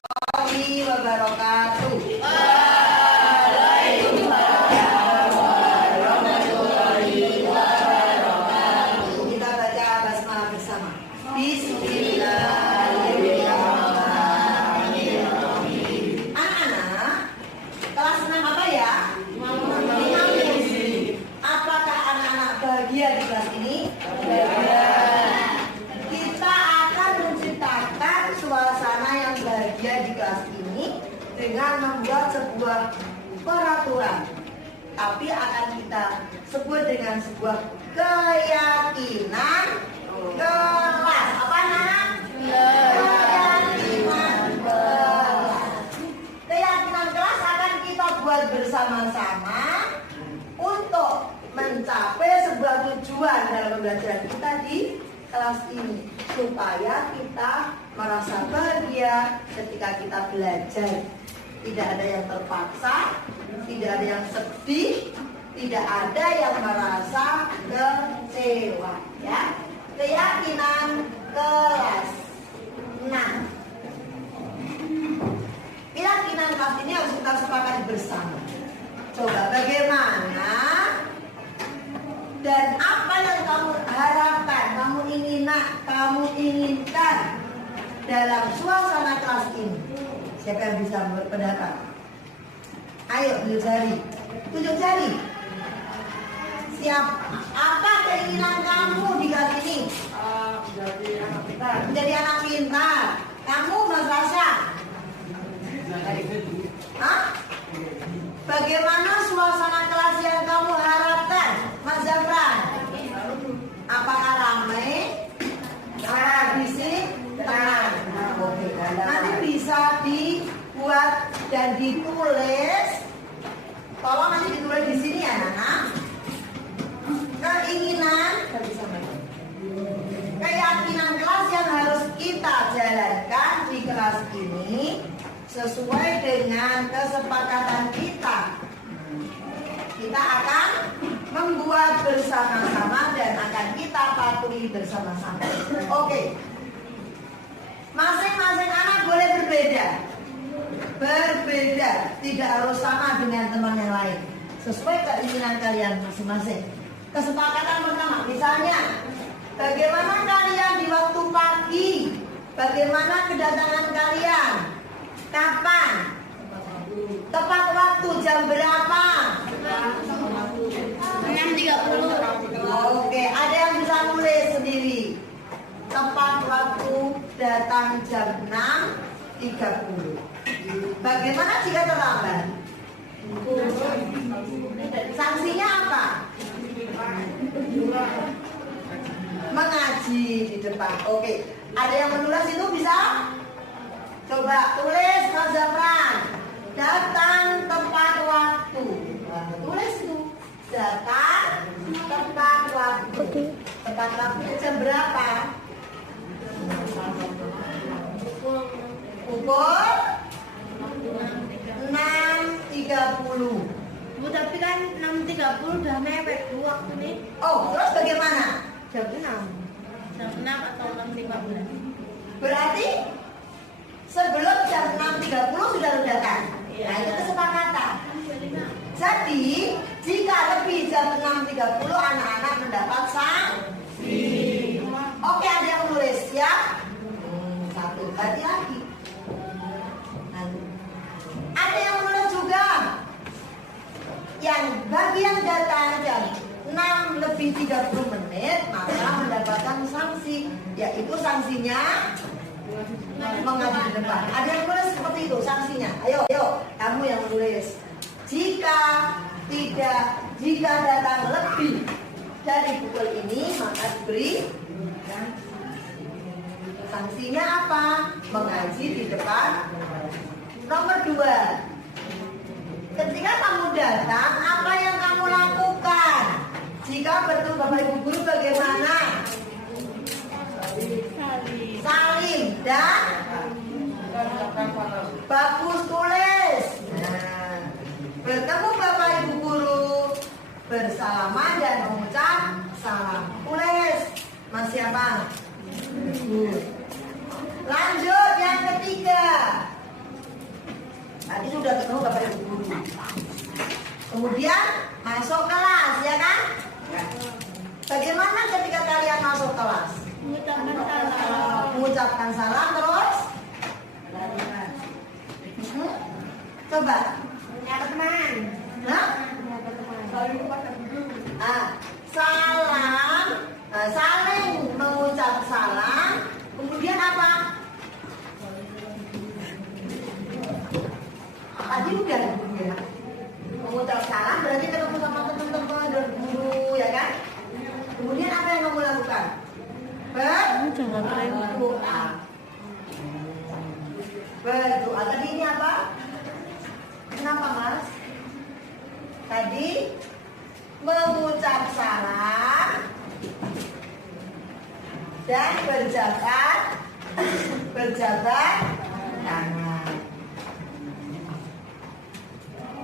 warahmatullahi wabarakatuh. Kita baca basmalah bersama. Bismillahirrahmanirrahim. Anak-anak, kelas 6 apa ya? Apakah anak-anak bahagia di kelas ini? Kita akan menciptakan suasana yang bahagia di kelas ini dengan membuat sebuah peraturan. Tapi akan kita sebut dengan sebuah keyakinan kelas. Apa anak? Keyakinan kelas. Keyakinan kelas akan kita buat bersama-sama untuk mencapai sebuah tujuan dalam pembelajaran kita di kelas ini, supaya kita merasa bahagia ketika kita belajar. Tidak ada yang terpaksa, tidak ada yang sedih, tidak ada yang merasa kecewa, ya. Keyakinan kelas. Nah, keyakinan kelas ini harus kita sepakati bersama. Coba bagaimana dan apa yang kamu harapkan, kamu inginkan dalam suasana kelas ini? Siapa yang bisa berpendapat? Ayo, tunjuk jari. Tunjuk jari. Siapa? Apa keinginan kamu di kelas ini? Menjadi anak pintar. Menjadi anak pintar. Kamu, Mas Rasha? Hah? Bagaimana suasana kelas yang kamu harapkan, Mas Zafran? Apakah ramai? Bisik? Tenang. Oke. Nanti bisa dibuat dan ditulis. Tolong nanti ditulis di sini ya, Nana. Keinginan, keyakinan kelas yang harus kita jalankan di kelas ini sesuai dengan kesepakatan kita. Kita akan membuat bersama-sama dan akan kita patuhi bersama-sama. Oke. Masing-masing anak boleh berbeda. Berbeda, tidak harus sama dengan teman yang lain. Sesuai keinginan kalian masing-masing. Kesepakatan pertama, misalnya, bagaimana kalian di waktu pagi? Bagaimana kedatangan kalian? Kapan? Tepat waktu jam berapa? 6.30. Oke, ada yang bisa nulis sendiri. Tepat waktu datang jam 6.30. Bagaimana jika terlambat? Sanksinya apa? Mengaji di depan. Oke, ada yang menulis itu bisa? Coba tulis, Mas Zafran. Datang tepat waktu. Tulis itu. Datang tepat waktu. Tepat waktunya jam berapa? Pukul 6.30. Bu, tapi kan 6.30 udah mepet Bu waktu nih. Oh, terus bagaimana? Jam 6. Jam 6 atau 6.15. Berarti sebelum jam 6.30 sudah datang. Nah, itu kesepakatan. Jadi, jika lebih jam 6.30 anak-anak mendapat sanksi. Oke, ada yang menulis ya? Satu, hati-hati. Ada yang menulis juga. Yang bagian datang jam 6:30 maka mendapatkan sanksi, yaitu sanksinya mengaji di depan. Ada yang menulis seperti itu sanksinya. Ayo, kamu yang menulis. Jika datang lebih dari pukul ini maka diberi sanksinya apa? Mengaji di depan. Nomor 2. Ketika kamu datang, apa yang kamu lakukan? Jika bertemu Bapak Ibu Guru bagaimana? Salim dan bagus tulis. Nah, bertemu Bapak Ibu Guru, bersalaman dan mengucap salam. Tulis. Mas siapa? Lanjut yang ketiga. mengucapkan salam terus coba Menyapa teman. nah salam saling mengucap salam kemudian apa tadi udah ya. Mengucap salam berarti ketemu sama teman-teman dan guru ya kan kemudian apa yang kamu lakukan berdoa berdoa tadi ini apa kenapa mas tadi mengucap salam dan berjabat tangan.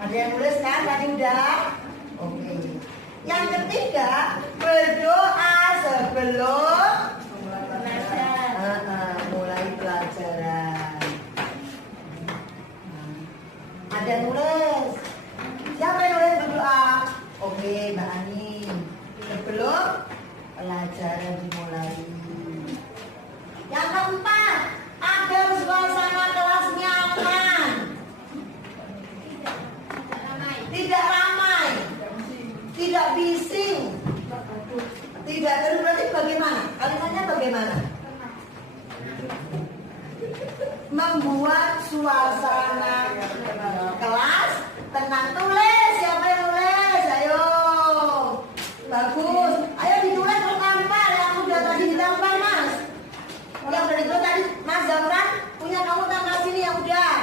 Ada yang nulis kan tadi udah? Oke. Yang ketiga berdoa sebelum mulai pelajaran. Ada yang nulis? Siapa yang nulis berdoa? Oke, Mbak Ani. Sebelum pelajaran dimulai. Yang keempat, agar suasana kelas nyaman. Tidak ramai. Tidak bising. Tidak terus berarti bagaimana? Kalimatnya bagaimana? Membuat suasana kelas tenang. Tulis, siapa yang nulis? Ayo. Bagus. Ayo ditulis tertampar yang udah tadi ditampar mas. Yang udah ditulis tadi Mas Zafran punya kamu tampar sini yang udah.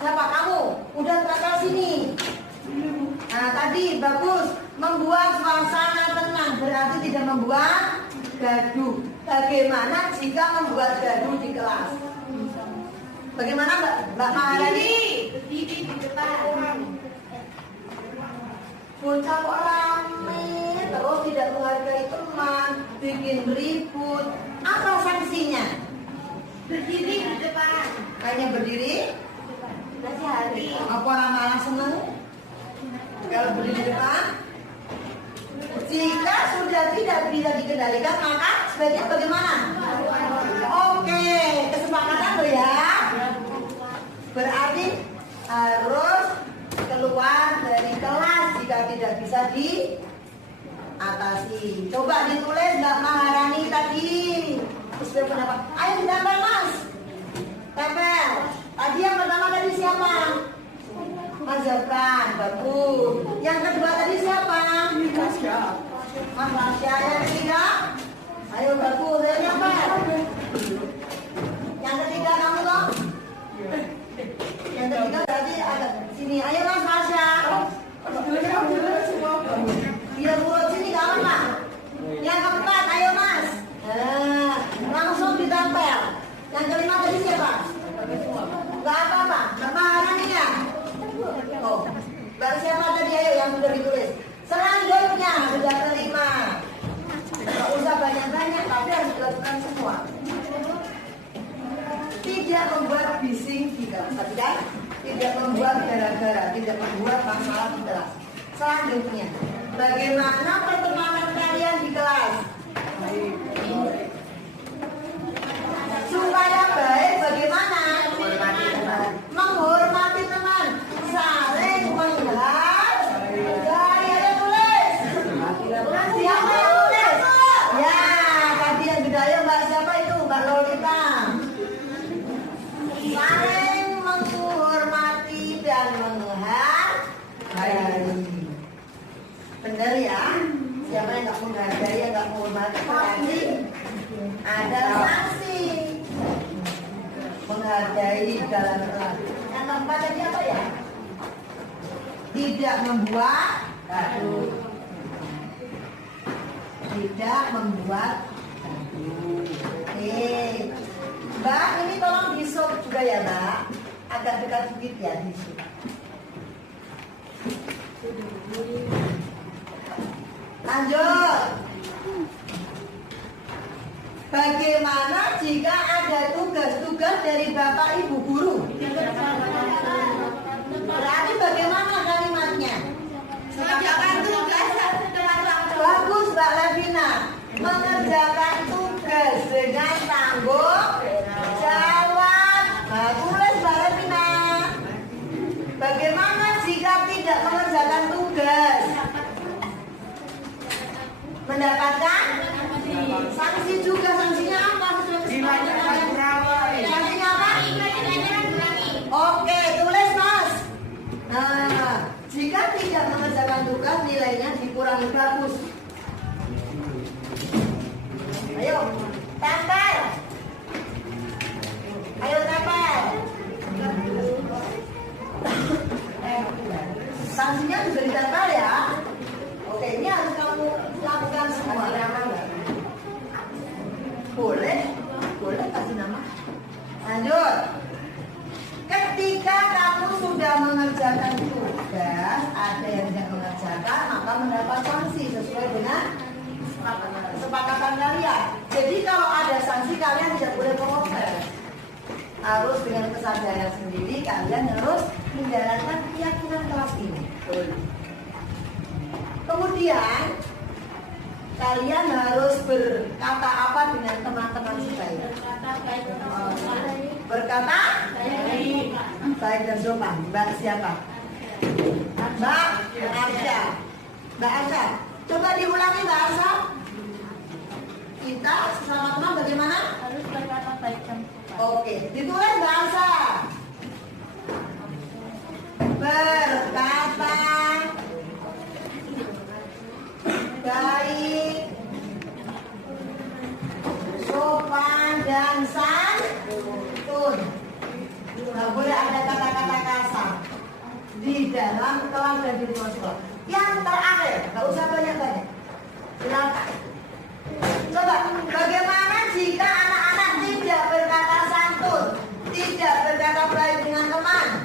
Siapa kamu? Udah tampar sini. Nah tadi bagus. Membuat suasana tenang berarti tidak membuat gaduh. Bagaimana jika membuat gaduh di kelas? Bagaimana Mbak Maharani? Berdiri di depan. Bocah kok rame, terus tidak menghargai teman, bikin ribut. Apa sanksinya? Berdiri di depan. Hanya berdiri? Nasihati. Apa malah seneng? Kalau berdiri di depan? Jika sudah tidak bisa dikendalikan, maka sebaiknya bagaimana? Oke, kesepakatan loh ya. Berarti harus keluar dari kelas jika tidak bisa diatasi. Coba ditulis Mbak Maharani tadi. Terus pendapat. Ayo ditempel mas. Tempel. Tadi yang pertama tadi siapa? Mas Zafran, bagus. Yang kedua tadi siapa? Mas Rasya. Yang ketiga? Ayo bagus, ayo nyempel. Yang ketiga kamu toh? Yang ketiga berarti agak sini. Ayo Mas Rasya. Biar urut sini kawan Pak. Yang keempat, ayo Mas. Langsung ditempel. Yang kelima tadi siapa? Gak apa-apa, Mbak Maharani ya. Oh, Mbak siapa tadi ayo yang sudah ditulis. Selanjutnya sudah kelima. Gak usah banyak-banyak, tapi harus dilakukan semua. Tidak membuat bising di kelas, kan? Tidak membuat gara-gara, tidak membuat masalah di kelas. Selanjutnya, bagaimana pertemanan kalian di kelas? Supaya baik, bagaimana? Menghormati teman, saling menghargai. Ada tulis. Siapa yang tulis? Ya, tadi yang budaya Mbak siapa itu? Mbak Lolita. Saling menghormati dan menghargai. Benar ya? Siapa yang nggak menghargai, yang nggak menghormati, berarti ada sanksi. Menghargai dalam kelas. Yang keempat tadi apa ya? Tidak membuat gaduh. Tidak membuat gaduh. Oke. Mbak, ini tolong di shop juga ya Mbak. Agak dekat sedikit ya di shop. Lanjut. Bagaimana jika ada tugas-tugas dari Bapak Ibu Guru? Berarti bagaimana kalimatnya? Mengerjakan tugas tepat waktu. Bagus Mbak Lavina. Mengerjakan tugas dengan tanggung mendapatkan sanksi juga. Sanksinya apa? Nilainya kurang. Sanksinya apa? Oke, tulis Mas. Nah, jika tidak mengerjakan tugas nilainya dikurangi. Bagus. Ayo, tempel. Ayo tempel. Sanksinya juga ditempel ya. Oke, ini harus kamu lakukan semua. Boleh, boleh kasih nama. Lanjut. Ketika kamu sudah mengerjakan tugas, ada yang tidak mengerjakan, maka mendapat sanksi sesuai dengan kesepakatan kalian. Jadi kalau ada sanksi kalian tidak boleh protes. Harus dengan kesadaran sendiri kalian harus menjalankan keyakinan kelas ini. Kemudian kalian harus berkata apa dengan teman-teman sebaya? Berkata baik dan sopan. Mbak siapa? Mbak Arsya. Mbak Arsya. Coba diulangi Mbak Arsya. Kita sesama teman bagaimana? Harus berkata baik dan sopan. Oke, ditulis Mbak Arsya. Berkata baik, sopan dan santun. Nggak boleh ada kata-kata kasar di dalam kelas dan di luar sekolah. Yang terakhir, nggak usah banyak-banyak. Silakan. Coba, bagaimana jika anak-anak tidak berkata santun, tidak berkata baik dengan teman?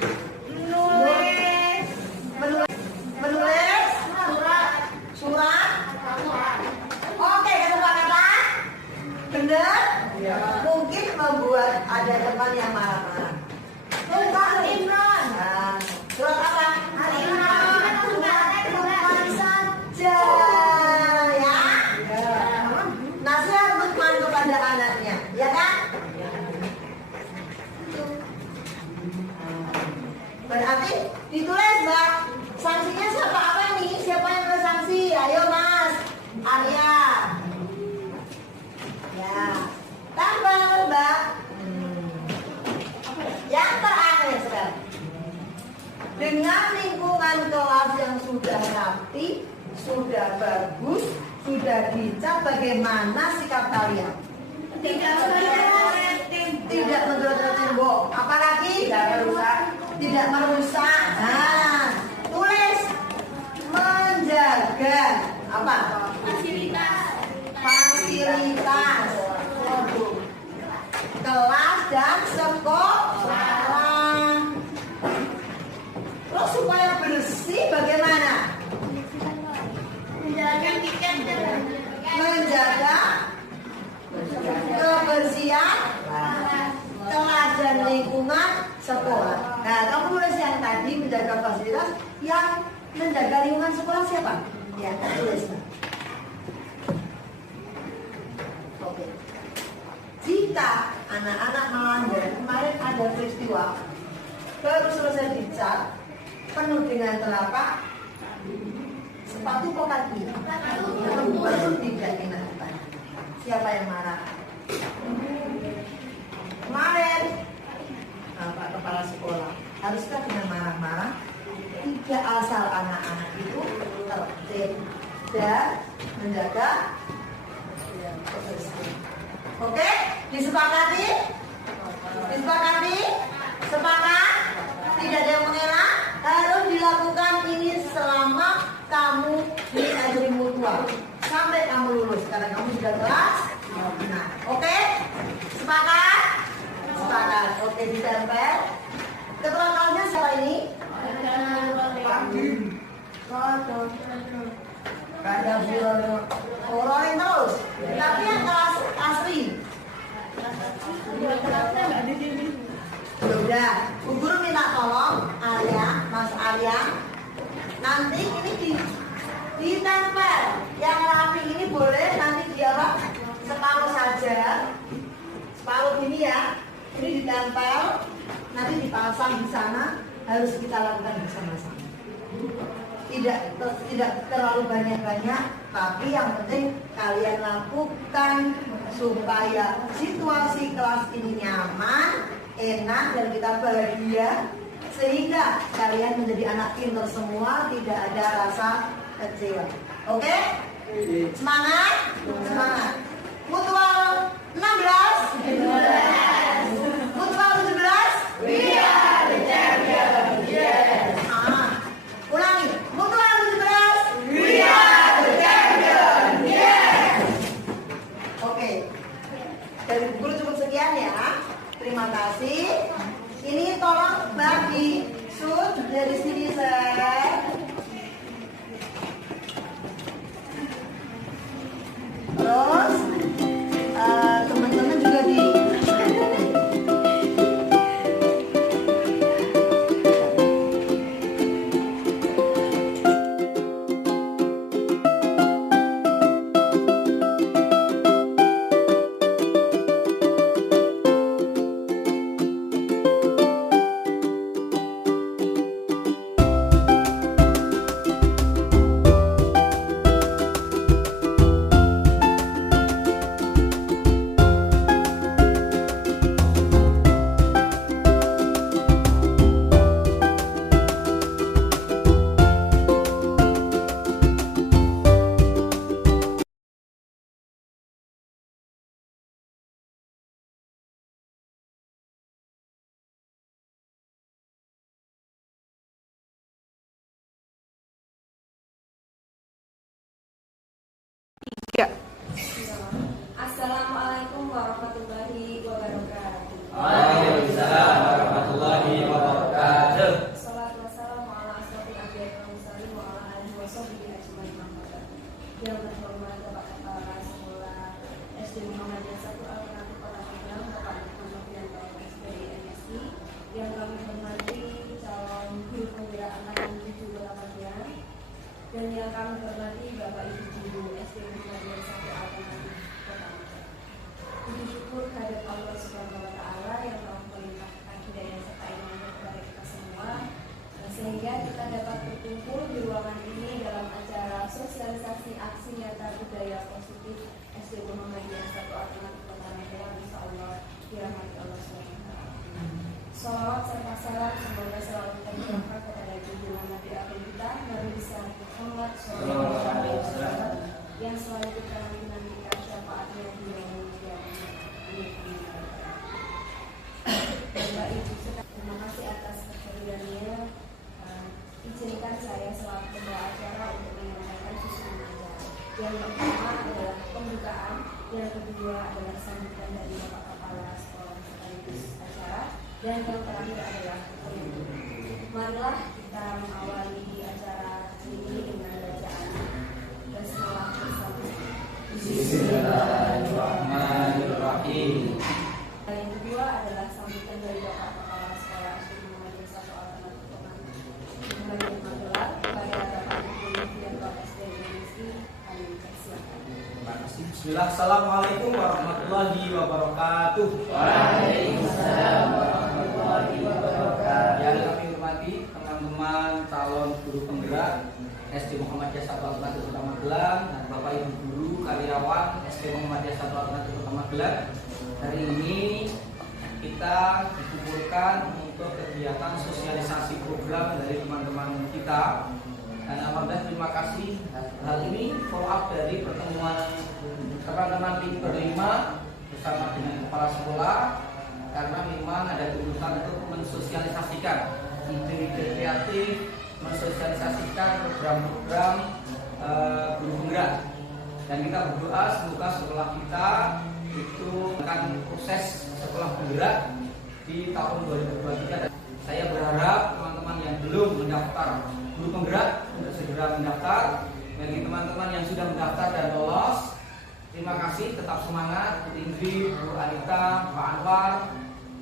Menulis surat. Oke, kesepakatan? Benar? Mungkin membuat ada teman yang marah-marah. Surat Imran. Surat apa? Imran saja, ya. Nasihat Lukman kepada anaknya, ya kan? Berarti ditulis Mbak. Sanksinya siapa apa nih? Siapa yang bersanksi? Ayo Mas Arya. Ya. Tambah Mbak. Yang terakhir sekarang. Dengan lingkungan kelas yang sudah rapi, sudah bagus, sudah dicap, bagaimana sikap kalian? Tidak merusak tembok. Tidak merusak tembok. Apalagi? Tidak merusak. Tidak merusak. Nah, tulis menjaga apa? Fasilitas kelas dan sekolah. Terus supaya bersih bagaimana? Menjalankan tiket dan Menjaga kebersihan kelas dan lingkungan sekolah. Nah, kamu tulis yang tadi menjaga fasilitas, yang menjaga lingkungan sekolah siapa? Ya, tulis. Oke. Jika anak-anak melanggar, kemarin ada peristiwa baru selesai dicat, penuh dengan telapak, sepatu kok kaki, itu tidak dilakukan. Siapa yang marah? Kemarin Pak Kepala Sekolah, haruskah dengan marah-marah? Tidak, asal anak-anak itu tertib dan menjaga kebersihan. Oke, disepakati? Disepakati? Sepakat? Tidak ada yang mengelak? Harus dilakukan ini selama kamu di Ajri Mutua sampai kamu lulus, karena kamu sudah kelas. Nah, oke? Sepakat? Sepakat. Oke, ditempel. Ketua kelasnya siapa ini? Kada Filono. Rolling terus. Tapi yang kelas asli. Udah, Bu Guru minta tolong Arya, Mas Arya. Nanti ini ditempel. Yang rapi ini boleh nanti dia separuh saja. Separuh ini ya. Ini ditempel. Nanti dipasang di sana. Harus kita lakukan bersama-sama. tidak terlalu banyak-banyak, tapi yang penting kalian lakukan supaya situasi kelas ini nyaman, enak, dan kita bahagia, sehingga kalian menjadi anak pintar semua, tidak ada rasa kecewa. Oke? Semangat? Semangat. Mutual 16? Mutual 17? We are the champion. Yes. Ulangi. Mutual 17? We are the champion. Yes. Oke. Dari guru cukup sekian ya. Terima kasih. Ini tolong bagi Sud dari sini saya. Terus teman-teman juga di Assalamualaikum warahmatullahi wabarakatuh. Waalaikumsalam warahmatullahi wabarakatuh. Salatu wassalamu ala asrofil anbiya'i wal mursalin wa ala alihi wa sahbihi ajmain amma ba'd. Yang terhormat Bapak Kepala Sekolah SD Muhammadiyah 1 Alternatif Kota Magelang, Bapak Muhammad Yanto SPI MSI, yang kami hormati calon guru penggerak angkatan 7 Kota Magelang, dan yang kami hormati Bapak Ibu guru SD Muhammadiyah 1 Alternatif Kota Magelang. Puji syukur kehadirat Allah Subhanahu wa Ta'ala yang telah melimpahkan hidayah serta ilmunya kepada kita semua, sehingga kita dapat berkumpul di ruangan ini dalam acara sosialisasi aksi nyata budaya positif SD Muhammadiyah 1 Alternatif Kota Magelang, insya Allah dirahmati Allah SWT. Salawat serta salam semoga selalu tercurahkan kepada junjungan Nabi akhir kita, Nabi besar Muhammad SAW, yang selalu kita nantikan syafaatnya di yaumul qiyamah. Bapak Ibu, terima kasih atas kehadirannya. Izinkan saya selaku pembawa acara untuk menyampaikan susunan acara. Yang pertama adalah pembukaan, yang kedua adalah sambutan dari Bapak Kepala Sekolah sekaligus acara, dan yang terakhir adalah penutup. Marilah kita mengawali acara ini dengan bacaan basmalah bersama. Bismillahirrahmanirrahim. Yang kedua adalah sambutan dari Bapak Kepala Sekolah SD Muhammadiyah 1 Alternatif Kota Magelang kepada Bapak Ibu Yanto SPI MSI. Kami persilakan. Terima kasih. Bismillah. Assalamualaikum warahmatullahi wabarakatuh. Waalaikumsalam warahmatullahi wabarakatuh. Yang kami hormati teman-teman calon guru penggerak SD Muhammadiyah 1 Alternatif Kota Magelang dan Bapak Ibu guru karyawan SD Muhammadiyah 1 Alternatif Kota Magelang. Hari ini kita dikumpulkan untuk kegiatan sosialisasi program dari teman-teman kita, dan alhamdulillah terima kasih. Hal ini follow up dari pertemuan teman-teman tim berlima bersama dengan kepala sekolah, karena memang ada tuntutan untuk mensosialisasikan ide-ide kreatif, mensosialisasikan program-program guru penggerak, dan kita berdoa semoga sekolah kita itu akan proses sekolah penggerak di tahun 2023. Saya berharap teman-teman yang belum mendaftar guru penggerak untuk segera mendaftar. Bagi teman-teman yang sudah mendaftar dan lolos, terima kasih, tetap semangat. Bu Indri, Bu Anita, Pak Anwar,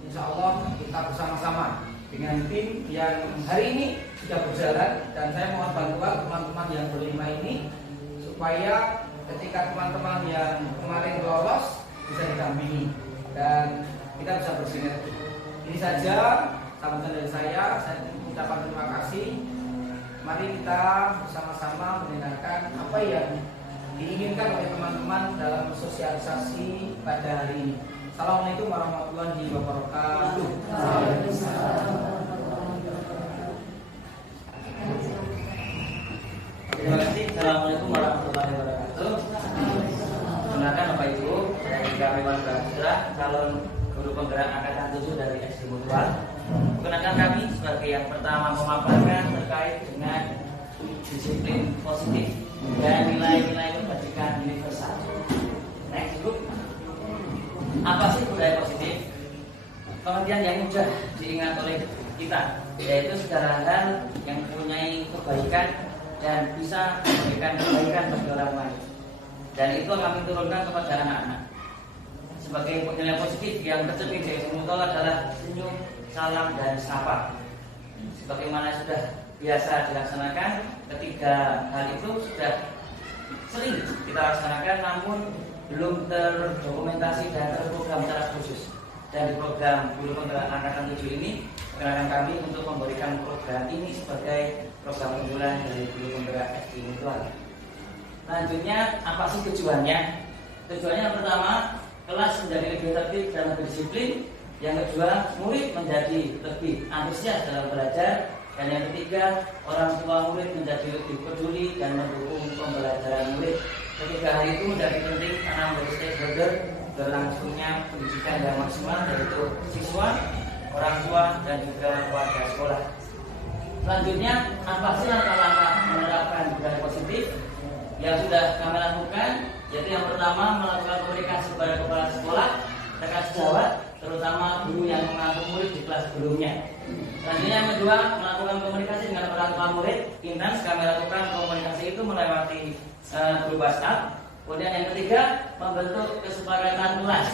insya Allah kita bersama-sama dengan tim yang hari ini sudah berjalan, dan saya mohon bantuan teman-teman yang berlima ini supaya ketika teman-teman yang kemarin lolos bisa didampingi dan kita bisa bersinergi. Ini saja sambutan dari saya mengucapkan terima kasih. Mari kita bersama-sama mendengarkan apa yang diinginkan oleh teman-teman dalam sosialisasi pada hari ini. Assalamualaikum warahmatullahi wabarakatuh. Terima kasih. Assalamualaikum warahmatullahi wabarakatuh. Perkenalkan Bapak Ibu, saya Ika Mewan Pramutra, calon guru penggerak angkatan 7 dari SD Mutual. Perkenalkan kami sebagai yang pertama memaparkan terkait dengan disiplin positif dan nilai-nilai pendidikan universal. Next, Ibu. Apa sih budaya positif? Pengertian yang mudah diingat oleh kita, yaitu segala hal yang mempunyai kebaikan dan bisa memberikan kebaikan bagi orang lain. Dan itu kami turunkan kepada anak-anak. Sebagai nilai positif yang tercermin dari Mutual adalah senyum, salam, dan sapa. Sebagaimana sudah biasa dilaksanakan, ketiga hal itu sudah sering kita laksanakan, namun belum terdokumentasi dan terprogram secara khusus. Dan di program Guru Penggerak Angkatan 7 ini, perkenalkan kami untuk memberikan program ini sebagai program unggulan dari Guru Penggerak SD Mutual. Selanjutnya, apa sih tujuannya? Tujuannya yang pertama, kelas menjadi lebih tertib dan lebih disiplin. Yang kedua, murid menjadi lebih antusias dalam belajar. Dan yang ketiga, orang tua murid menjadi lebih peduli dan mendukung pembelajaran murid. Ketiga hal itu menjadi penting karena menjadi stakeholder berlangsungnya pendidikan yang maksimal, yaitu siswa, orang tua, dan juga warga sekolah. Selanjutnya, apa sih langkah-langkah menerapkan budaya positif yang sudah kami lakukan? Yaitu yang pertama, melakukan komunikasi kepada kepala sekolah, rekan sejawat, terutama guru yang mengaku murid di kelas sebelumnya. Selanjutnya yang kedua, melakukan komunikasi dengan orang tua murid. Intens kami lakukan komunikasi itu melewati grup WhatsApp. Kemudian yang ketiga, membentuk kesepakatan kelas.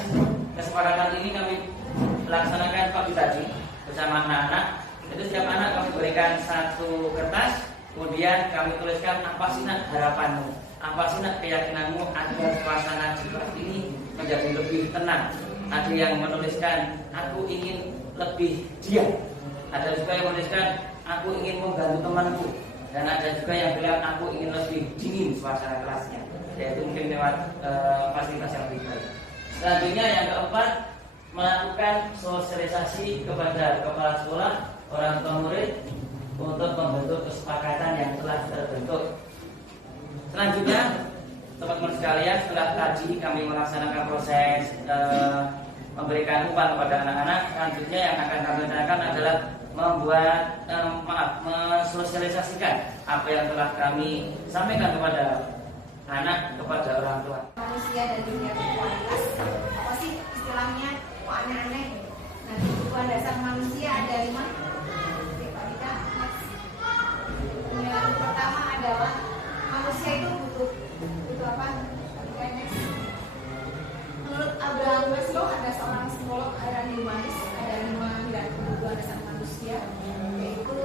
Kesepakatan ini kami laksanakan pagi tadi bersama anak-anak. Itu setiap anak kami berikan satu kertas, kemudian kami tuliskan apa sih nak harapanmu, apa sih nak keyakinanmu agar suasana di kelas ini menjadi lebih tenang. Ada yang menuliskan aku ingin lebih diam, ada juga yang menuliskan aku ingin membantu temanku, dan ada juga yang bilang aku ingin lebih dingin suasana kelasnya, yaitu mungkin lewat fasilitas yang lebih baik. Selanjutnya yang keempat, melakukan sosialisasi kepada kepala sekolah, orang tua murid untuk membentuk kesepakatan yang telah terbentuk. Selanjutnya, teman-teman sekalian, setelah tadi kami melaksanakan proses memberikan upah kepada anak-anak, selanjutnya yang akan kami laksanakan adalah membuat mensosialisasikan apa yang telah kami sampaikan kepada anak, kepada orang tua. Manusia dan dunia berkualitas. Apa sih istilahnya? Kok aneh-aneh? Nah, kebutuhan dasar manusia ada 5. Yang pertama adalah manusia itu butuh apa? Menurut Abraham Maslow, ada seorang psikolog aliran humanis, ada 5 kebutuhan dasar manusia, yaitu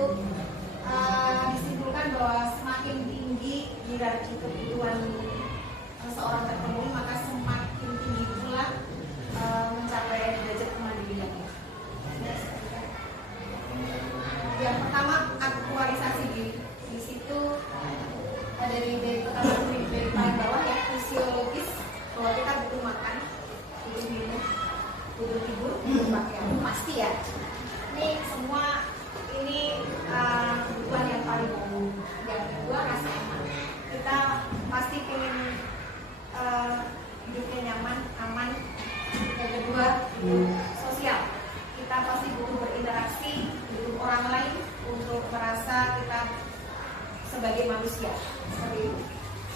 disimpulkan bahwa semakin tinggi hierarki kebutuhan seorang terpenuhi, maka semakin tinggi pula mencapai derajat kemandiriannya. Yang pertama, aktualisasi diri. Di situ dari paling bawah ya, fisiologis, bahwa kita butuh makan, butuh minum, butuh tidur, butuh pakaian, pasti ya. Ini semua ini kebutuhan yang paling umum. Yang kedua, rasa aman. Kita pasti ingin hidupnya nyaman, aman. Yang kedua, sosial. Kita pasti butuh berinteraksi, butuh orang lain untuk merasa kita sebagai manusia. Seperti itu.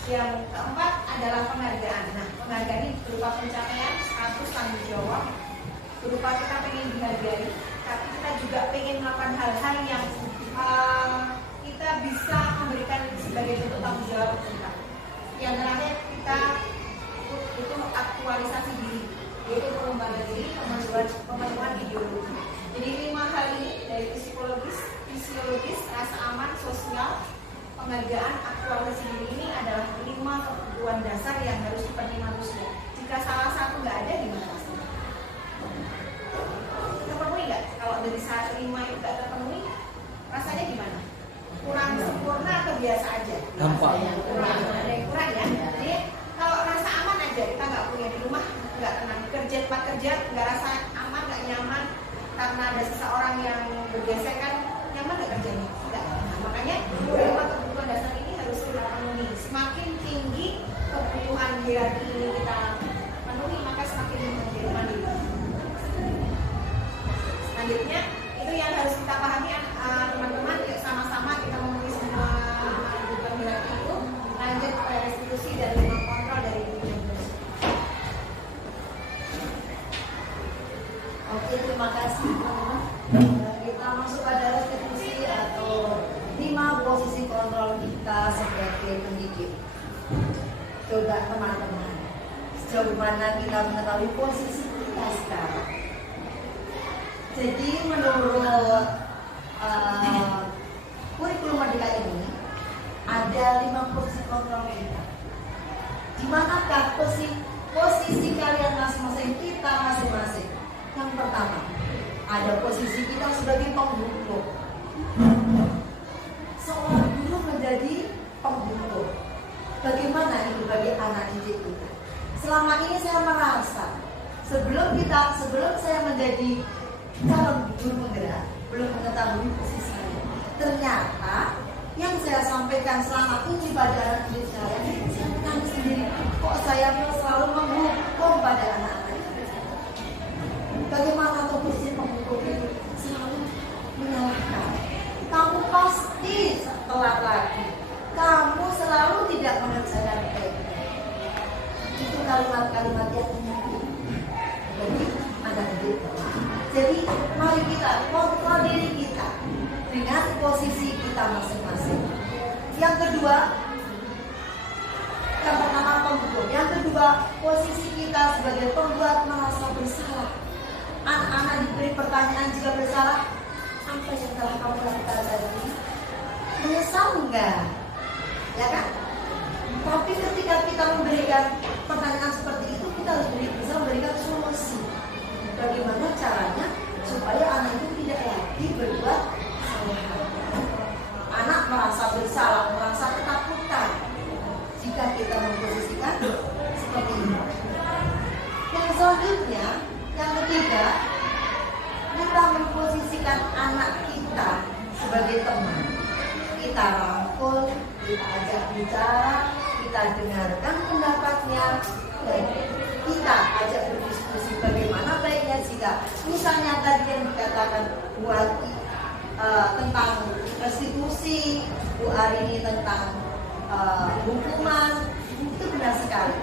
Yang keempat adalah penghargaan. Nah, penghargaan ini berupa pencapaian, status, tanggung jawab, berupa kita pengen dihargai, tapi kita juga pengen melakukan hal-hal yang kita bisa memberikan sebagai bentuk tanggung jawab kita. Yang terakhir, kita itu aktualisasi diri, yaitu pengembangan diri, pemenuhan ideologi. Jadi 5 hal ini dari psikologis, fisiologis, rasa aman, sosial, penghargaan, aktualisasi diri ini adalah 5 kebutuhan dasar yang harus dipenuhi manusia. Jika salah satu nggak ada, gimana rasanya? Terpenuhi nggak? Kalau dari 5 itu nggak terpenuhi, rasanya gimana? Kurang sempurna gampang. Ada yang kurang ya. Jadi kalau rasa aman aja kita nggak punya di rumah, nggak tenang, kerja tempat kerja nggak rasa aman, nggak nyaman karena ada seseorang yang bergesekan, nyaman nggak kerjanya? Nggak. Nah, makanya beberapa kebutuhan dasar ini harus kita penuhi. Semakin tinggi kebutuhan hierarki ini kita penuhi, maka semakin menjadi mandiri. Selanjutnya itu yang harus kita pahami teman-teman, yuk sama-sama kita memenuhi semua kebutuhan hierarki itu. Lanjut pada restitusi dan kontrol dari diri sendiri. Oke, terima kasih teman-teman. Kita masuk pada restitusi atau 5 posisi kontrol kita sebagai pendidik. Coba teman-teman, sejauh mana kita mengetahui posisi kita sekarang. Jadi menurut kurikulum Merdeka ini ada 5 posisi kontrol kita. Di manakah posisi kalian masing-masing, kita masing-masing? Yang pertama, ada posisi kita sebagai pembutuh. Seorang guru menjadi pembutuh. Bagaimana itu bagi anak didik kita? Selama ini saya merasa sebelum saya menjadi calon guru penggerak, belum mengetahui posisi saya. Ternyata yang saya sampaikan selama ini pada anak didik saya bertanya sendiri, kok saya selalu menghukum pada anak-anak? Bagaimana posisi pembutuh itu selalu menyalahkan? Kamu pasti telat lagi. Kamu selalu tidak mengerjakan baik. Itu kalimat-kalimat yang menyakiti. Jadi anak didik. Jadi mari kita kontrol diri kita dengan posisi kita masing-masing. Yang kedua, yang pertama pembutuh. Yang kedua, posisi kita sebagai pembuat merasa bersalah. Anak-anak diberi pertanyaan jika bersalah, apa yang telah kamu lakukan tadi? Menyesal enggak? Ya kan? Tapi ketika kita memberikan pertanyaan seperti itu, kita harus bisa memberikan solusi. Bagaimana caranya supaya anak itu tidak lagi berbuat kesalahan. Anak merasa bersalah, merasa ketakutan jika kita memposisikan seperti ini. Yang selanjutnya, yang ketiga, kita memposisikan anak kita sebagai teman. Kita rangkul, kita ajak bicara, kita dengarkan pendapatnya, dan kita ajak berdiskusi bagaimana baiknya jika misalnya tadi yang dikatakan buat tentang restitusi, Bu Arini tentang hukuman, itu benar sekali.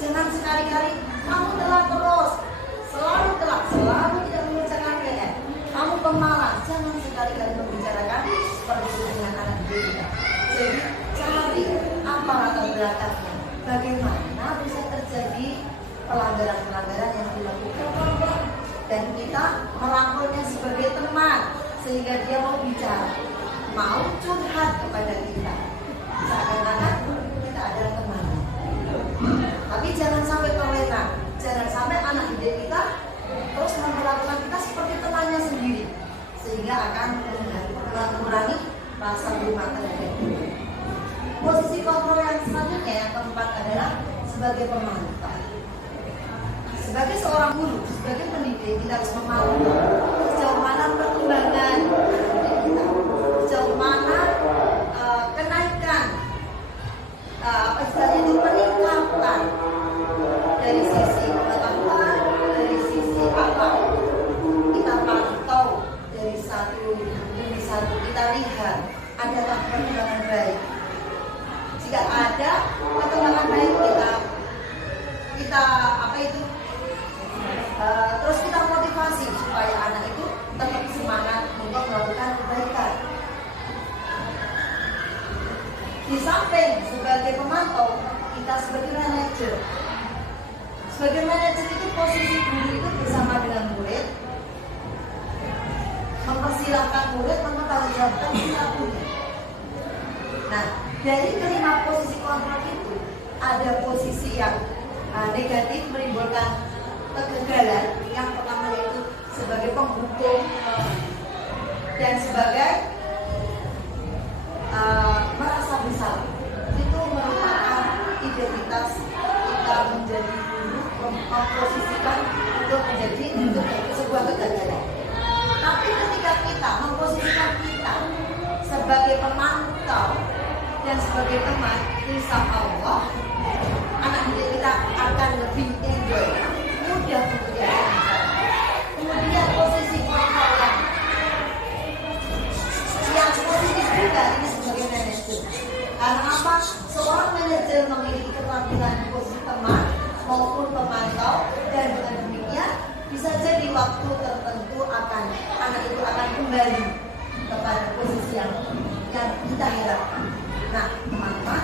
Jangan sekali-kali kamu telat terus, selalu telat, selalu tidak mengerjakan PR. Kamu pemalas, jangan sekali-kali membicarakan seperti itu dengan anak didik kita. Jadi cari apa latar belakangnya, bagaimana bisa terjadi pelanggaran-pelanggaran yang dilakukan, dan kita merangkulnya sebagai teman sehingga dia mau bicara, mau curhat kepada kita, seakan-akan kita adalah teman. Tapi jangan sampai toleran, jangan sampai anak didik kita terus memperlakukan kita seperti temannya sendiri, sehingga akan mengurangi rasa hormat terhadap kita. Posisi kontrol yang selanjutnya yang keempat adalah sebagai pemantau. Sebagai seorang guru, sebagai pendidik, kita harus memantau sejauh mana perkembangan anak kita, sejauh mana kenaikan, itu peningkatan dari sisi pengetahuan, dari sisi apa kita pantau dari satu demi satu, kita lihat adakah perkembangan baik. Jika ada perkembangan baik, kita terus kita motivasi supaya anak itu tetap semangat untuk melakukan kebaikan. Di samping sebagai pemantau, kita sebagai manajer. Sebagai manajer itu posisi guru itu bersama dengan murid, mempersilahkan murid mempertanggungjawabkan perilakunya. Nah, dari kelima posisi kontrol itu ada posisi yang negatif, menimbulkan kegagalan. Yang pertama yaitu sebagai penghukum dan sebagai merasa bersalah. memposisikan untuk menjadi untuk sebuah kegagalan. Tapi ketika kita memposisikan kita sebagai pemantau dan sebagai teman, insya Allah anak didik kita akan lebih enjoy, mudah untuk diajarkan. Kemudian posisi kontrol yang positif juga ini sebagai manajer. Karena apa? Seorang manajer memiliki keterampilan posisi teman maupun pemantau, dan dengan demikian bisa jadi waktu tertentu anak itu akan kembali kepada posisi yang kita harapkan. Nah, teman-teman,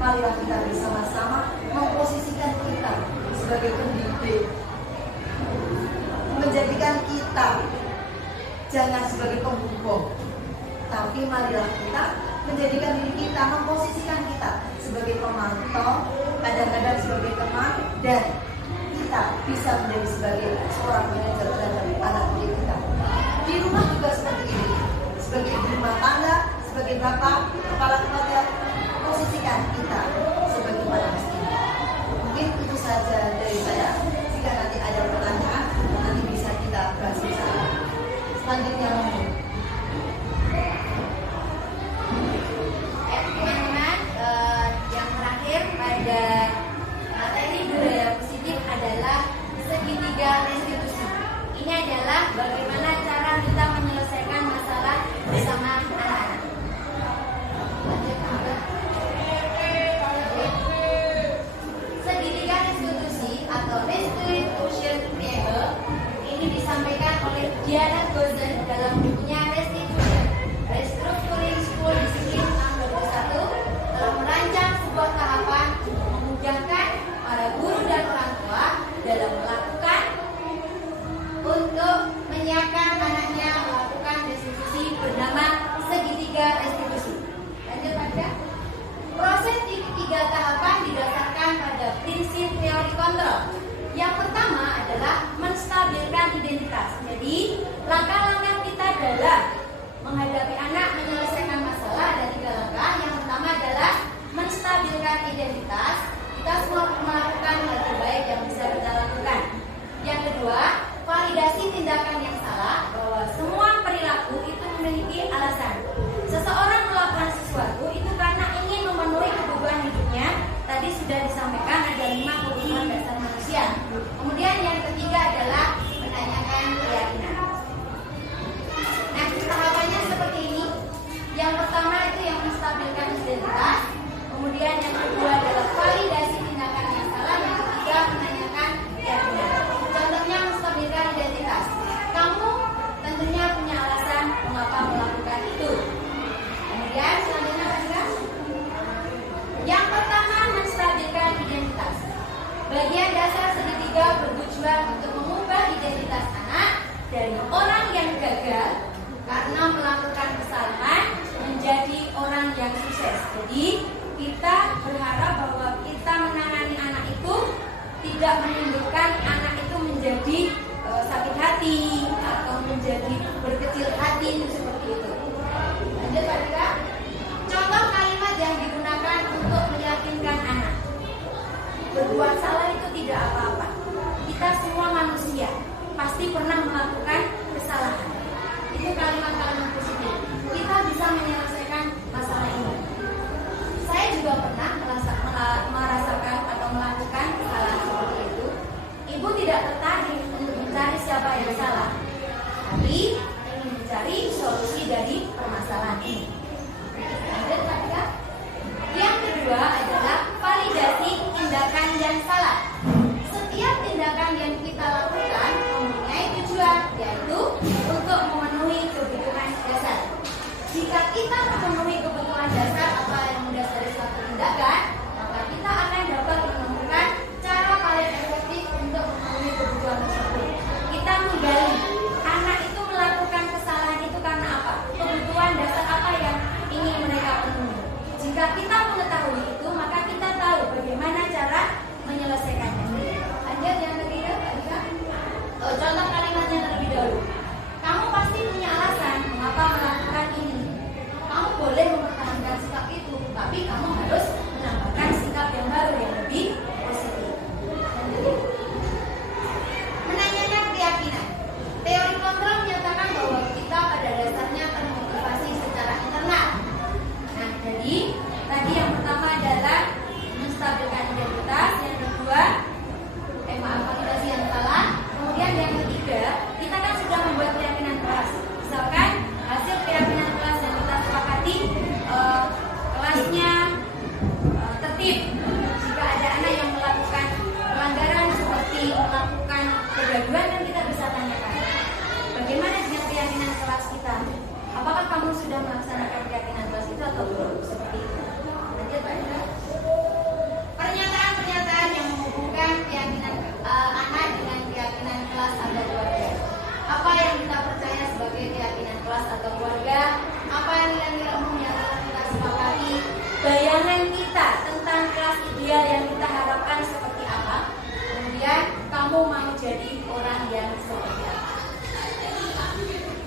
marilah kita bersama-sama memposisikan kita sebagai pendidik, menjadikan kita jangan sebagai pembohong, tapi marilah kita menjadikan diri kita, memposisikan kita sebagai pemantau, kadang-kadang sebagai teman, dan kita bisa menjadi sebagai seorang manajer terhadap anak didik kita. Di rumah juga seperti ini, sebagai ibu rumah tangga, sebagai bapak, kepala keluarga, posisikan kita sebagaimana mestinya. Mungkin itu saja dari saya. Jika nanti ada pertanyaan, nanti bisa kita bahas bersama. Selanjutnya monggo. Teman-teman, yang terakhir pada materi budaya positif adalah segitiga restitusi. Ini adalah bagaimana cara kita menyelesaikan masalah bersama anak-anak. Segitiga restitusi atau restitution table ini disampaikan oleh Diana Gozen dalam bukunya Restitution, Restructuring School Discipline tahun 2001, dalam merancang sebuah tahapan memudahkan para guru dan orang tua dalam melakukan untuk menyiapkan anaknya melakukan restitusi bernama segitiga restitusi. Lanjut pada proses di tiga tahapan didasarkan pada prinsip teori kontrol. Yang pertama adalah menstabilkan identitas. Jadi langkah-langkah kita dalam menghadapi anak menyelesaikan masalah ada 3 langkah. Yang pertama adalah menstabilkan identitas. Kita semua melakukan hal terbaik yang bisa kita lakukan. Yang kedua, validasi tindakan yang salah, bahwa semua perilaku itu memiliki alasan. Seseorang melakukan sesuatu itu karena ingin memenuhi kebutuhan hidupnya. Tadi sudah disampaikan ada 5 kebutuhan dasar manusia. Kemudian yang ketiga adalah menanyakan keyakinan. Nah, tahapannya seperti ini. Yang pertama itu yang menstabilkan identitas. Kemudian yang kedua adalah validasi tindakan yang salah. Yang ketiga menanyakan keyakinan. Contohnya menstabilkan identitas. Kamu tentunya punya alasan mengapa melakukan itu. Kemudian selanjutnya adalah yang pertama menstabilkan identitas. Bagian dasar segitiga bertujuan untuk mengubah identitas anak dari orang yang gagal karena melakukan kesalahan menjadi orang yang sukses. Jadi kita berharap bahwa kita menangani anak itu tidak menimbulkan anak itu menjadi sakit hati atau menjadi berkecil hati, itu seperti itu. Lanjut Pak Dika. Contoh kalimat yang digunakan untuk meyakinkan anak. Berbuat salah itu tidak apa-apa. Kita semua manusia, pasti pernah melakukan kesalahan. Itu kalimat-kalimat positif. Kita bisa menyelesaikan masalah ini. Saya juga pernah merasakan atau melakukan kesalahan seperti itu. Ibu tidak tertarik untuk mencari siapa yang salah, tapi ingin mencari solusi dari permasalahan ini. Lanjut, Pak Dika. Yang kedua adalah validasi tindakan yang salah. Setiap tindakan yang kita lakukan mempunyai tujuan, yaitu untuk memenuhi kebutuhan dasar. Jika kita memenuhi kebutuhan dasar apa yang mendasari suatu tindakan, maka kita akan dapat menemukan cara paling efektif untuk memenuhi kebutuhan tersebut. Kita menggali anak itu melakukan kesalahan itu karena apa? Kebutuhan dasar apa yang ingin mereka penuhi. Jika kita mengetahui itu, maka kita tahu bagaimana cara menyelesaikannya. Lanjut yang ketiga, Pak Dika. Contoh kalimatnya terlebih dahulu. Kamu pasti punya alasan mengapa melakukan ini. Kamu boleh mempertahankan sikap itu, tapi kamu harus menambahkan sikap yang baru yang lebih positif. Lanjut.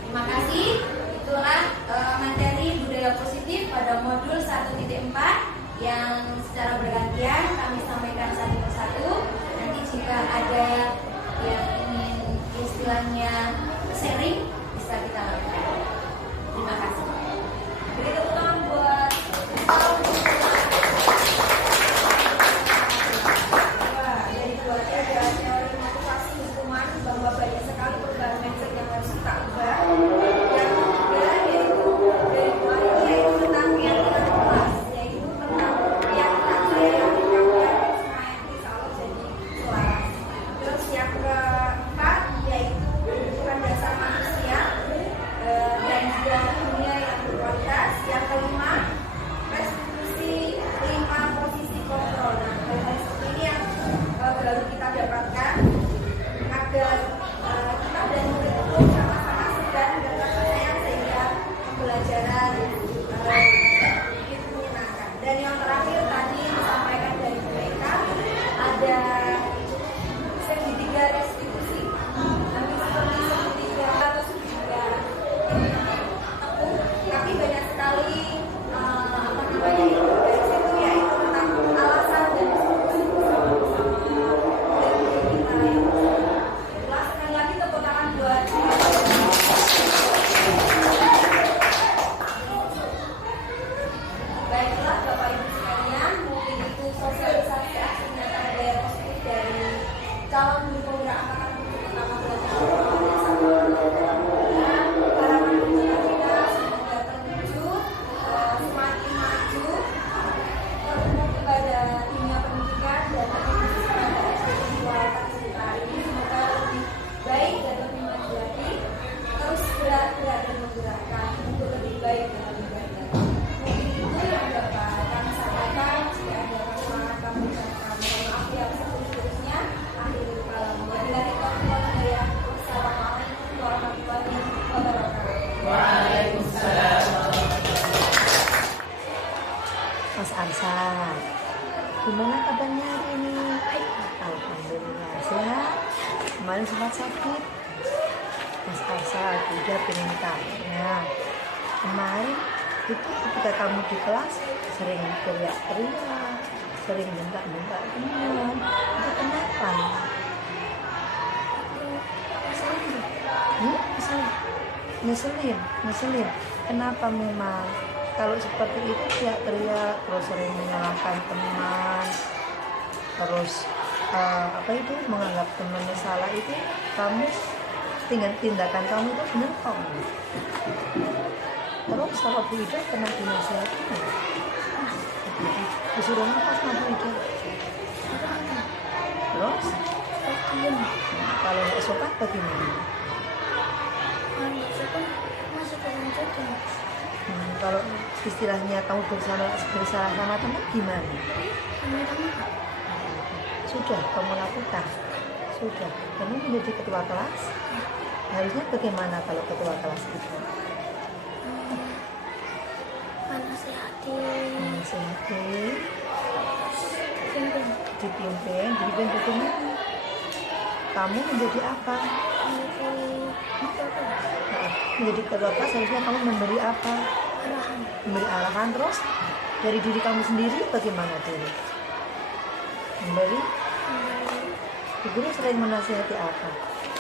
Terima kasih. Itulah materi budaya positif pada modul 1.4 yang secara bergantian kami sampaikan satu persatu. Nanti jika ada yang ingin istilahnya sharing bisa kita lakukan. Terima kasih. Beri tepuk tangan buat dari keluarga ada teori motivasi hukuman bahwa banyak sekali perubahan mindset yang harus kita ubah. Yang ketiga yaitu dari mulai yaitu tentang keyakinan kelas, yaitu tentang keyakinan saya yang semuanya insya Allah jadi selaras. Terus yang keempat yaitu kebutuhan dasar manusia dan juga dunia yang berkualitas. Yang kelima restitusi 5 posisi kontrol. Nah, hal seperti ini yang baru kita dapatkan agar kita dan murid itu sama-sama segan dan rasa sayang sehingga pembelajaran begitu menyenangkan. Dan yang terakhir tadi disampaikan dari mereka ada segitiga restitusi. Nanti seperti segitiga atau segitiga tepung, tapi banyak sekali dari situ yaitu tentang alasan dan diskusi bersama-sama dari kita yang jelas. Sekali lagi tepuk tangan buat baiklah Bapak Ibu sekalian, mungkin itu sosialisasi aksi nyata budaya positif dari calon guru penggerak angkatan putri pertama belajar harapan kita semoga terwujud semakin maju kepada dunia pendidikan dan lebih pada kualitas kita ini semoga lebih baik dan lebih maju lagi, terus gerak-gerak dan menggerakkan untuk lebih baik dan lebih baik lagi. Mungkin itu yang dapat kami sampaikan. Jika ada kesalahan kami ucapkan mohon maaf yang seterusnya. Akhirul kalam. Wabillahi taufiq wal hidayah. Wassalamualaikum warahmatullahi wabarakatuh. Waalaikumsalam. Mas Arsa, gimana kabarnya hari ini? Alhamdulillah sehat. Kemarin sempat sakit. Mas Arsa, juga pengen tanya. Kemarin itu ketika kamu di kelas sering teriak-teriak, sering bentak-bentak teman. Itu kenapa? Ngeselin. Kenapa memang? Kalau seperti itu teriak-teriak, terus sering menyalahkan teman, terus menganggap temannya salah itu, kamu tindakan kamu itu benar kok. Terus kalau Bu Ida pernah dinasihatin, disuruh nafas sama Bu Ida. Terus kalau nggak sopan bagaimana? Kalau istilahnya kamu bersalah sama teman gimana? Sudah kamu lakukan? Sudah. Kamu menjadi ketua kelas? Harusnya bagaimana kalau ketua kelas itu? Menasihati, dipimpin bagaimana? Kamu menjadi apa? Menjadi ketua kelas harusnya kamu memberi apa? Memberi arahan. Terus dari diri kamu sendiri bagaimana dulu? Memberi. Guru sering menasihati apa?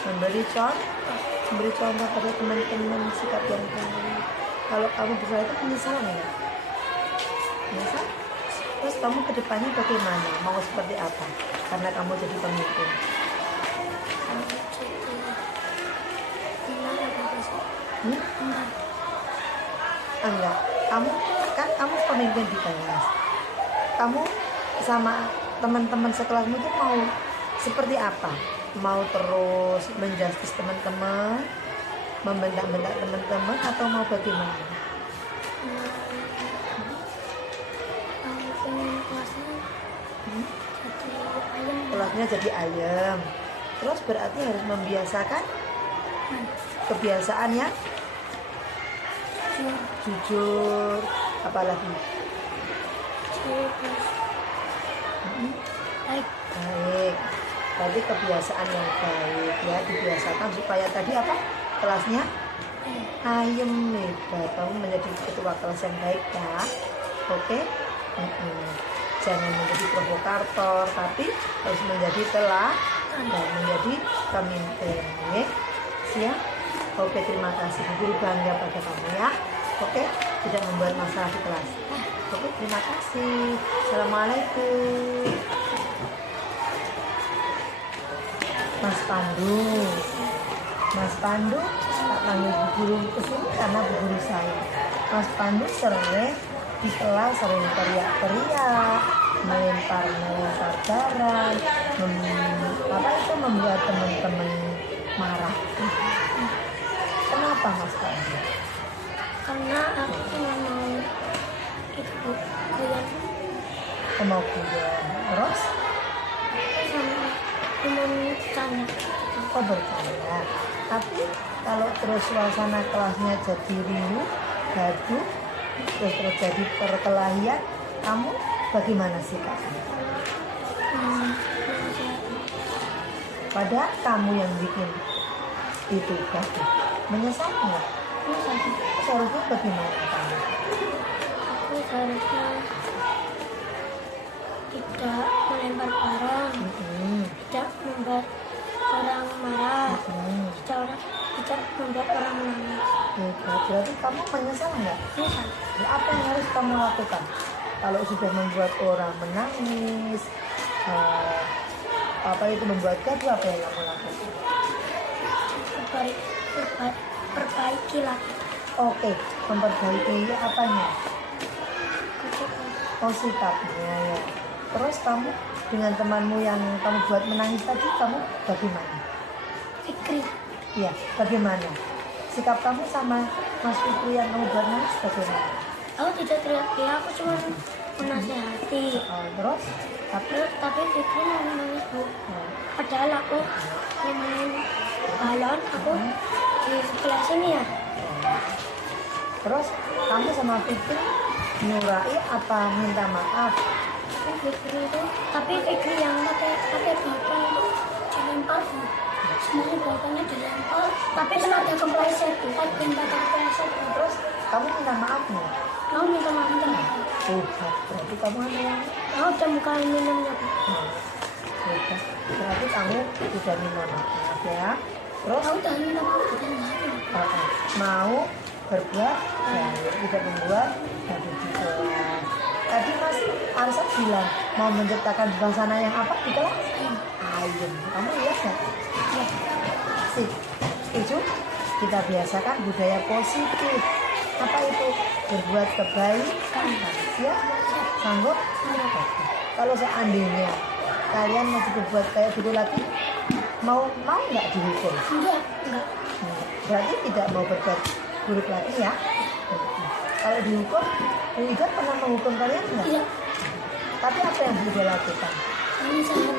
Memberi contoh pada teman-teman sikap yang baik. Kalau kamu bersalah itu menyesal nggak? Menyesal? Terus kamu kedepannya bagaimana? Mau seperti apa? Karena kamu jadi pemimpin. Enggak. Kamu pemimpin di kelas. Kamu sama teman-teman sekelasmu itu mau seperti apa? Mau terus menjustis teman-teman, membentak-bentak teman-teman, atau mau bagaimana? Kelasnya jadi ayam. Terus berarti harus membiasakan kebiasaan yang jujur, apalagi baik. Berarti kebiasaan yang baik ya dibiasakan supaya tadi apa? Kelasnya Ayem hebat, kamu menjadi ketua kelas yang baik ya. Oke. Jangan menjadi provokator, tapi harus menjadi teladan dan menjadi pemimpin. Ya. Siap? Oke, terima kasih. Guru bangga pada kamu ya. Oke, tidak membuat masalah di kelas. Oke, terima kasih. Assalamualaikum. Mas Pandu. Mas Pandu, tak panggil Bu Guru ke sini karena Bu Guru saya. Mas Pandu sering di kelas sering teriak-teriak, melempar barang, membuat teman-teman marah. Kenapa Mas Pandu? Karena aku nggak mau ikut kuliah Mau kuliah terus? sama teman tanya. Kok bercanda? Tapi kalau terus suasana kelasnya jadi riuh, gaduh, terus terjadi perkelahian, kamu bagaimana sikapnya? Padahal kamu yang bikin itu gaduh, menyesal nggak? Seharusnya bagaimana kamu? Aku seharusnya tidak melempar barang, tidak membuat orang marah, tidak membuat orang menangis. Berarti kamu menyesal nggak? Menyesal. Ya, apa yang harus kamu lakukan? Kalau sudah membuat orang menangis, apa itu membuat gaduh, apa yang kamu lakukan? Perbaiki lagi. Oke, memperbaiki apanya? Oh, sikapnya ya. Terus kamu dengan temanmu yang kamu buat menangis tadi, kamu bagaimana? Fikri. Ya, bagaimana? Sikap kamu sama Mas Fikri yang kamu buat nangis bagaimana? Aku tidak teriak-teriak, aku cuma menasehati. Terus? Tapi Fikri mau menangis Bu. Padahal aku main balon, aku di sebelah sini ya. Terus kamu sama Fikri nyurai apa minta maaf? Fikri itu, tapi Fikri yang pakai balon itu dilempar Bu. Semuanya balonnya dilempar, tapi kena ada kepleset Bu. Terus kamu minta maaf nggak? Kamu minta maaf enggak? Berarti kamu ada yang Udah bukain minumnya Bu. Hebat. Berarti kamu sudah minta maaf ya. Terus Udah minta maaf. mau berbuat baik, tidak membuat gaduh di kelas. Tadi Mas Arsa bilang mau menciptakan suasana yang apa di kelas? Ayem. Kamu lihat nggak? Ya. Sip. Setuju? Kita biasakan budaya positif. Apa itu? Berbuat kebaikan. Siap? Sanggup? Oke. Kalau seandainya kalian masih berbuat kayak dulu lagi, mau nggak dihukum? Enggak. Berarti tidak mau berbuat buruk lagi ya? Kalau dihukum, Bu Ida pernah menghukum kalian nggak? Iya. Tapi apa yang Bu Ida lakukan? Ini saya